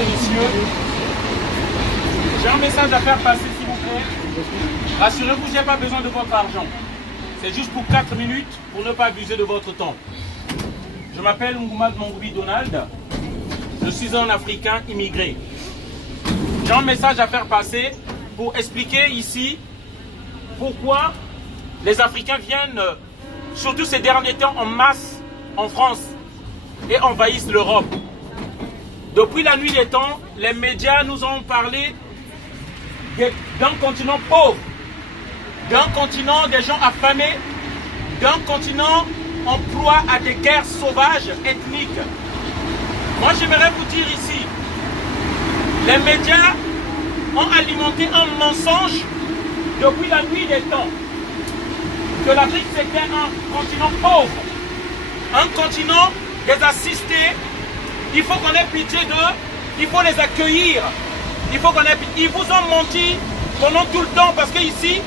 et messieurs, j'ai un message à faire passer, s'il vous plaît. Rassurez-vous, je n'ai pas besoin de votre argent. C'est juste pour 4 minutes, pour ne pas abuser de votre temps. Je m'appelle Ngoumad Mangoubi Donald. Je suis un Africain immigré. J'ai un message à faire passer pour expliquer ici pourquoi les Africains viennent, surtout ces derniers temps, en masse en France et envahissent l'Europe. Depuis la nuit des temps, les médias nous ont parlé d'un continent pauvre, d'un continent des gens affamés, d'un continent en proie à des guerres sauvages ethniques. Moi, j'aimerais vous dire ici, les médias ont alimenté un mensonge depuis la nuit des temps, que l'Afrique c'était un continent pauvre, un continent des assistés. Il faut qu'on ait pitié d'eux, il faut les accueillir, il faut qu'on ait pitié. Ils vous ont menti pendant tout le temps parce que ici,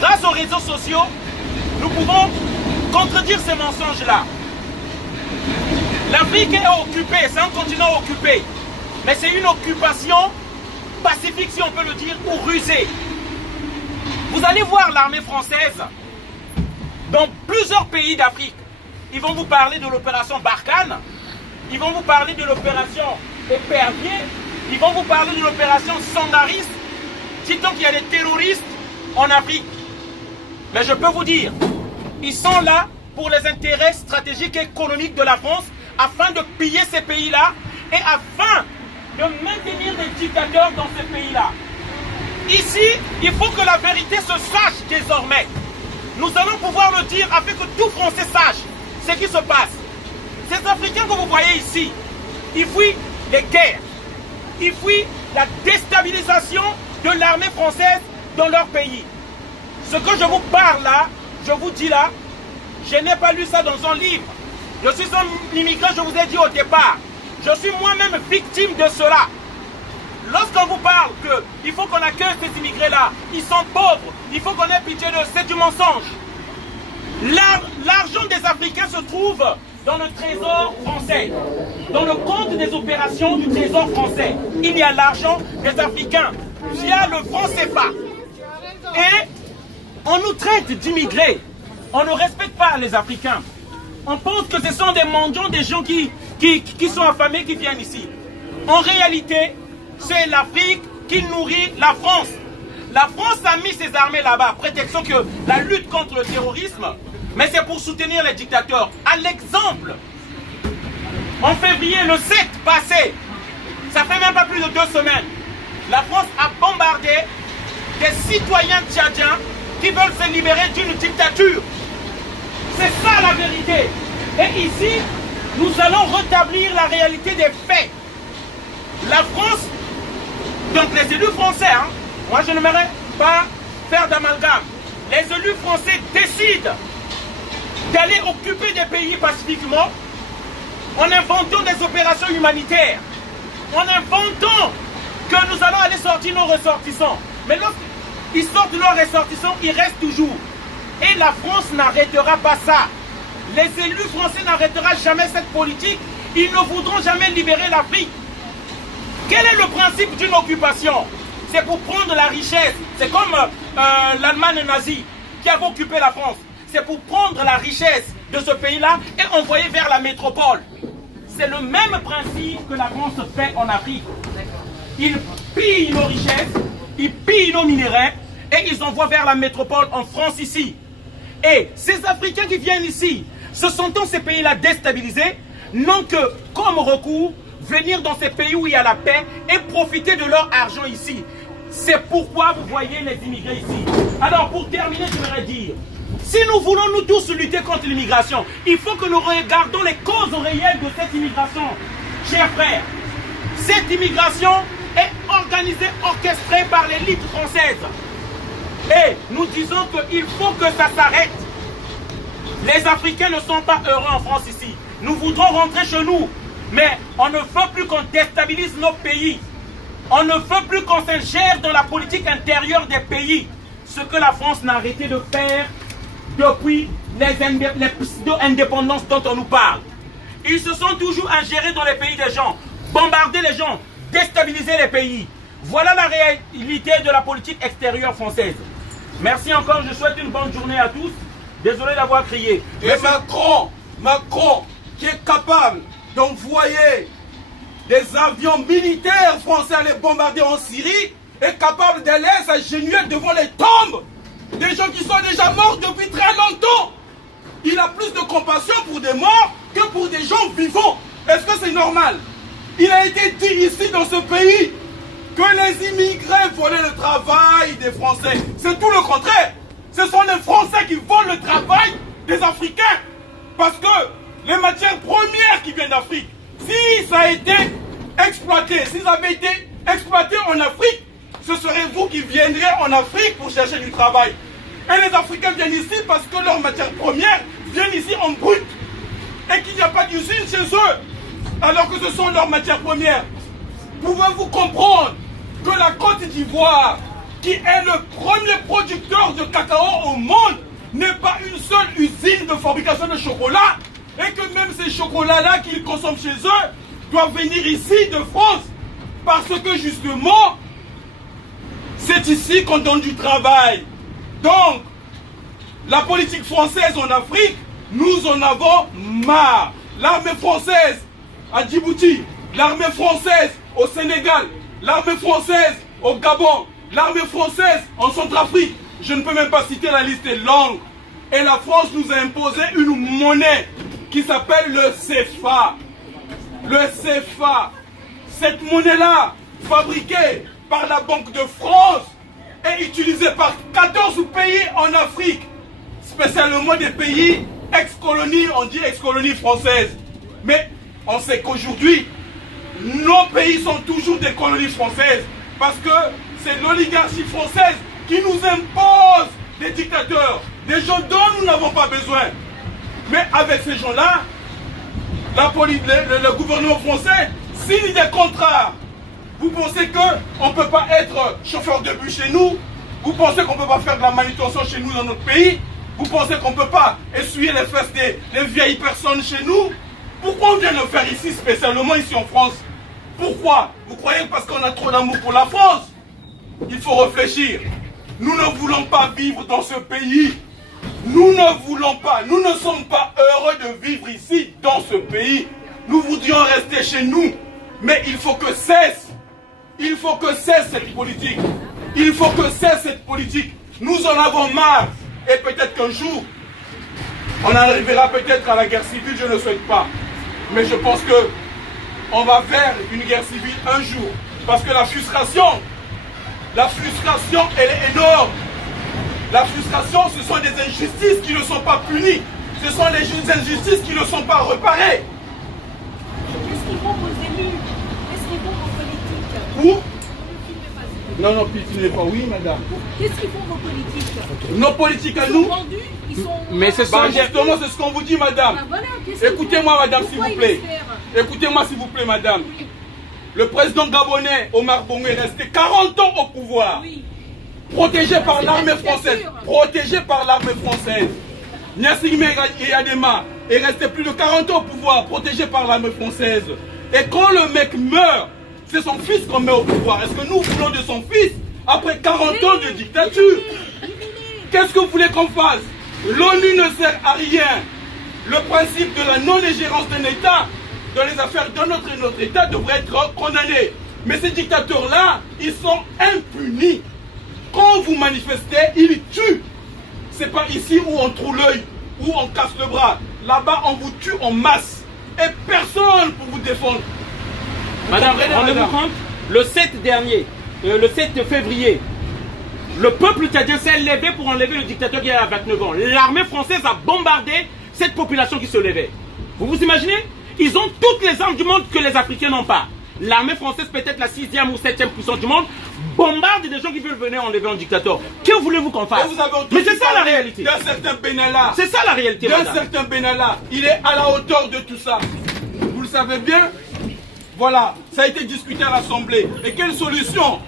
grâce aux réseaux sociaux, nous pouvons contredire ces mensonges-là. L'Afrique est occupée, c'est un continent occupé, mais c'est une occupation pacifique, si on peut le dire, ou rusée. Vous allez voir l'armée française dans plusieurs pays d'Afrique. Ils vont vous parler de l'opération Barkhane, ils vont vous parler de l'opération Épervier, ils vont vous parler de l'opération Sangaris, disant qu'il y a des terroristes en Afrique. Mais je peux vous dire, ils sont là pour les intérêts stratégiques et économiques de la France, afin de piller ces pays-là et afin de maintenir des dictateurs dans ces pays-là. Ici, il faut que la vérité se sache désormais. Nous allons pouvoir le dire afin que tout Français sache ce qui se passe. Ces Africains que vous voyez ici, ils fuient les guerres, ils fuient la déstabilisation de l'armée française dans leur pays. Ce que je vous parle là, je vous dis là, je n'ai pas lu ça dans un livre. Je suis un immigrant, je vous ai dit au départ. Je suis moi-même victime de cela. Lorsqu'on vous parle qu'il faut qu'on accueille ces immigrés-là, ils sont pauvres, il faut qu'on ait pitié d'eux, c'est du mensonge. L'argent des Africains se trouve dans le trésor français, dans le compte des opérations du trésor français. Il y a l'argent des Africains via le franc CFA. Et on nous traite d'immigrés. On ne respecte pas les Africains. On pense que ce sont des mendiants, des gens qui sont affamés, qui viennent ici. En réalité, c'est l'Afrique qui nourrit la France. La France a mis ses armées là-bas, prétextant que la lutte contre le terrorisme, mais c'est pour soutenir les dictateurs. À l'exemple, en février, le 7 passé, ça fait même pas plus de 2 semaines, la France a bombardé des citoyens tchadiens qui veulent se libérer d'une dictature. C'est ça la vérité. Et ici, nous allons rétablir la réalité des faits. La France, donc les élus français, moi je n'aimerais pas faire d'amalgame. Les élus français décident d'aller occuper des pays pacifiquement en inventant des opérations humanitaires, en inventant que nous allons aller sortir nos ressortissants. Mais lorsqu'ils sortent leurs ressortissants, ils restent toujours. Et la France n'arrêtera pas ça. Les élus français n'arrêteront jamais cette politique. Ils ne voudront jamais libérer l'Afrique. Quel est le principe d'une occupation? C'est pour prendre la richesse. C'est comme l'Allemagne nazie qui avait occupé la France. C'est pour prendre la richesse de ce pays-là et envoyer vers la métropole. C'est le même principe que la France fait en Afrique. Ils pillent nos richesses, ils pillent nos minéraux et ils envoient vers la métropole en France ici. Et ces Africains qui viennent ici, se sentant ces pays-là déstabilisés, n'ont que comme recours venir dans ces pays où il y a la paix et profiter de leur argent ici. C'est pourquoi vous voyez les immigrés ici. Alors pour terminer, je voudrais dire, si nous voulons nous tous lutter contre l'immigration, il faut que nous regardons les causes réelles de cette immigration. Chers frères, cette immigration est organisée, orchestrée par l'élite française. Et nous disons qu'il faut que ça s'arrête. Les Africains ne sont pas heureux en France ici. Nous voudrons rentrer chez nous. Mais on ne veut plus qu'on déstabilise nos pays. On ne veut plus qu'on s'ingère dans la politique intérieure des pays. Ce que la France n'a arrêté de faire depuis les pseudo-indépendances dont on nous parle. Ils se sont toujours ingérés dans les pays des gens, bombardé les gens, déstabiliser les pays. Voilà la réalité de la politique extérieure française. Merci encore, je souhaite une bonne journée à tous. Désolé d'avoir crié. Et Macron, qui est capable d'envoyer des avions militaires français à les bombarder en Syrie, est capable d'aller s'agenouiller devant les tombes des gens qui sont déjà morts depuis très longtemps. Il a plus de compassion pour des morts que pour des gens vivants. Est-ce que c'est normal? Il a été dit ici dans ce pays que les immigrés volaient le travail des Français. C'est tout le contraire. Ce sont les Français qui volent le travail des Africains. Parce que les matières premières qui viennent d'Afrique, si ça a été exploité, si ça avait été exploité en Afrique, ce serait vous qui viendriez en Afrique pour chercher du travail. Et les Africains viennent ici parce que leurs matières premières viennent ici en brut. Et qu'il n'y a pas d'usine chez eux, alors que ce sont leurs matières premières. Pouvez-vous comprendre que la Côte d'Ivoire, qui est le premier producteur de cacao au monde, n'est pas une seule usine de fabrication de chocolat, et que même ces chocolats-là qu'ils consomment chez eux doivent venir ici de France, parce que justement, c'est ici qu'on donne du travail. Donc, la politique française en Afrique, nous en avons marre. L'armée française à Djibouti, l'armée française au Sénégal, l'armée française au Gabon, l'armée française en Centrafrique, je ne peux même pas citer, la liste est longue. Et la France nous a imposé une monnaie qui s'appelle le CFA. Le CFA, cette monnaie-là, fabriquée par la Banque de France, est utilisée par 14 pays en Afrique, spécialement des pays ex-colonies, on dit ex-colonies françaises. Mais on sait qu'aujourd'hui, nos pays sont toujours des colonies françaises, parce que c'est l'oligarchie française qui nous impose des dictateurs, des gens dont nous n'avons pas besoin. Mais avec ces gens-là, le gouvernement français signe des contrats. Vous pensez qu'on ne peut pas être chauffeur de bus chez nous? Vous pensez qu'on ne peut pas faire de la manutention chez nous dans notre pays? Vous pensez qu'on ne peut pas essuyer les fesses des vieilles personnes chez nous? Pourquoi on vient le faire ici, spécialement ici en France? Pourquoi? Vous croyez parce qu'on a trop d'amour pour la France? Il faut réfléchir. Nous ne voulons pas vivre dans ce pays. Nous ne voulons pas, nous ne sommes pas heureux de vivre ici, dans ce pays. Nous voudrions rester chez nous. Mais il faut que cesse. Il faut que cesse cette politique. Il faut que cesse cette politique. Nous en avons marre. Et peut-être qu'un jour, on arrivera peut-être à la guerre civile, je ne le souhaite pas. Mais je pense que on va vers une guerre civile un jour. Parce que la frustration, elle est énorme. La frustration, ce sont des injustices qui ne sont pas punies. Ce sont des injustices qui ne sont pas réparées. Qu'est-ce qu'ils font vos élus? Qu'est-ce qu'ils font vos politiques? Où? Non, ne pas. Oui, madame. Qu'est-ce qu'ils font vos politiques? Nos politiques à Ils nous. sont vendus, ils sont... Mais c'est ça, justement, c'est ce qu'on vous dit, madame. Bah voilà, qu'est-ce qu'ils Écoutez-moi, font? madame, s'il Pourquoi vous ils plaît. laissent faire? Écoutez-moi, s'il vous plaît, madame. Le président gabonais, Omar Bongo, est resté 40 ans au pouvoir. Oui. Protégé par C'est l'armée la française. dictature. Protégé par l'armée française. Gnassingbé Eyadema est resté plus de 40 ans au pouvoir, protégé par l'armée française. Et quand le mec meurt, c'est son fils qu'on met au pouvoir. Est-ce que nous voulons de son fils après 40 ans de dictature? Qu'est-ce que vous voulez qu'on fasse? L'ONU ne sert à rien. Le principe de la non-ingérence d'un État dans les affaires de notre État devrait être condamné. Mais ces dictateurs-là, ils sont impunis. Quand vous manifestez, ils tuent. C'est pas ici où on trouve l'œil, où on casse le bras. Là-bas, on vous tue en masse. Et personne pour vous défendre. Madame, rendez-vous compte, le 7 dernier, le 7 février, le peuple tchadien s'est levé pour enlever le dictateur qui a 29 ans. L'armée française a bombardé cette population qui se levait. Vous vous imaginez? Ils ont toutes les armes du monde que les Africains n'ont pas. L'armée française, peut-être la 6e ou 7e puissance du monde, bombarde des gens qui veulent venir enlever un dictateur. Que voulez-vous qu'on fasse? Mais c'est ça la réalité. D'un certain Benalla. C'est ça la réalité, D'un madame. certain Benalla. Il est à la hauteur de tout ça. Vous le savez bien. Voilà, ça a été discuté à l'Assemblée. Et quelle solution?